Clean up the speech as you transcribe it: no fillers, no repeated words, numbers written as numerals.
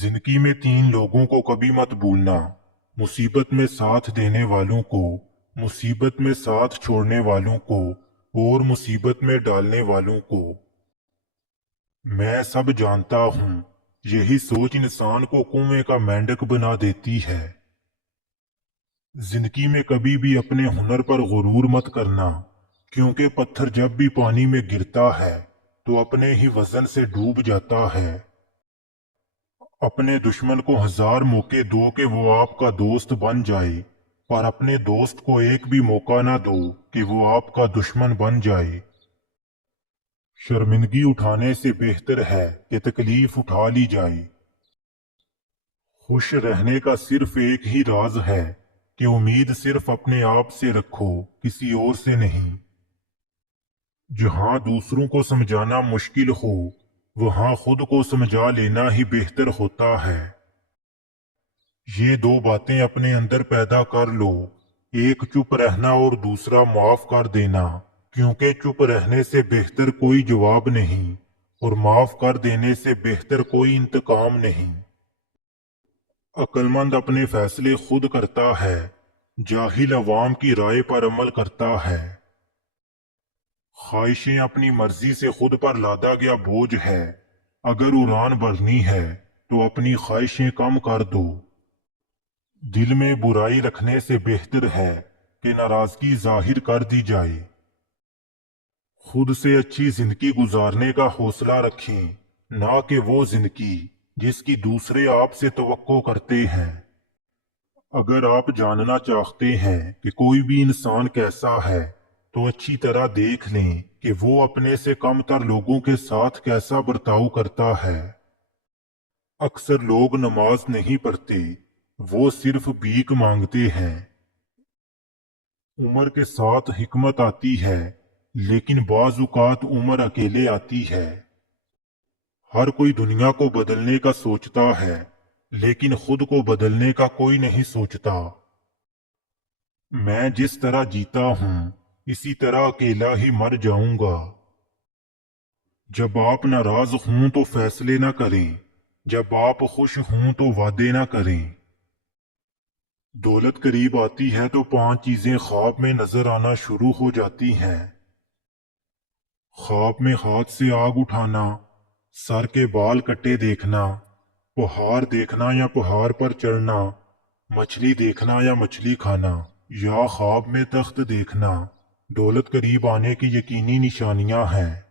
जिंदगी में 3 लोगों को कभी मत भूलना। मुसीबत में साथ देने वालों को, मुसीबत में साथ छोड़ने वालों को और मुसीबत में डालने वालों को। मैं सब जानता हूँ, यही सोच इंसान को कुएं का मेंढक बना देती है। जिंदगी में कभी भी अपने हुनर पर गुरूर मत करना, क्योंकि पत्थर जब भी पानी में गिरता है तो अपने ही वजन से डूब जाता है। अपने दुश्मन को 1000 मौके दो कि वो आपका दोस्त बन जाए, पर अपने दोस्त को एक भी मौका ना दो कि वो आपका दुश्मन बन जाए। शर्मिंदगी उठाने से बेहतर है कि तकलीफ उठा ली जाए। खुश रहने का सिर्फ एक ही राज है कि उम्मीद सिर्फ अपने आप से रखो, किसी और से नहीं। जहां दूसरों को समझाना मुश्किल हो, वहां खुद को समझा लेना ही बेहतर होता है। ये 2 बातें अपने अंदर पैदा कर लो, एक चुप रहना और दूसरा माफ कर देना, क्योंकि चुप रहने से बेहतर कोई जवाब नहीं और माफ कर देने से बेहतर कोई इंतकाम नहीं। अक्लमंद अपने फैसले खुद करता है, जाहिल अवाम की राय पर अमल करता है। ख्वाहिशें अपनी मर्जी से खुद पर लादा गया बोझ है। अगर उड़ान भरनी है तो अपनी ख्वाहिशें कम कर दो। दिल में बुराई रखने से बेहतर है कि नाराजगी जाहिर कर दी जाए। खुद से अच्छी जिंदगी गुजारने का हौसला रखें, ना कि वो जिंदगी जिसकी दूसरे आपसे तवक्को करते हैं। अगर आप जानना चाहते हैं कि कोई भी इंसान कैसा है, तो अच्छी तरह देख लें कि वो अपने से कमतर लोगों के साथ कैसा बर्ताव करता है। अक्सर लोग नमाज नहीं पढ़ते, वो सिर्फ भीख मांगते हैं। उम्र के साथ हिकमत आती है, लेकिन बाजुकात उम्र अकेले आती है। हर कोई दुनिया को बदलने का सोचता है, लेकिन खुद को बदलने का कोई नहीं सोचता। मैं जिस तरह जीता हूं, इसी तरह अकेला ही मर जाऊंगा। जब आप नाराज हों तो फैसले ना करें, जब आप खुश हों तो वादे ना करें। दौलत करीब आती है तो 5 चीजें ख्वाब में नजर आना शुरू हो जाती हैं। ख्वाब में हाथ से आग उठाना, सर के बाल कटे देखना, पहाड़ देखना या पहाड़ पर चढ़ना, मछली देखना या मछली खाना, या ख्वाब में तख्त देखना, दौलत करीब आने की यकीनी निशानियां हैं।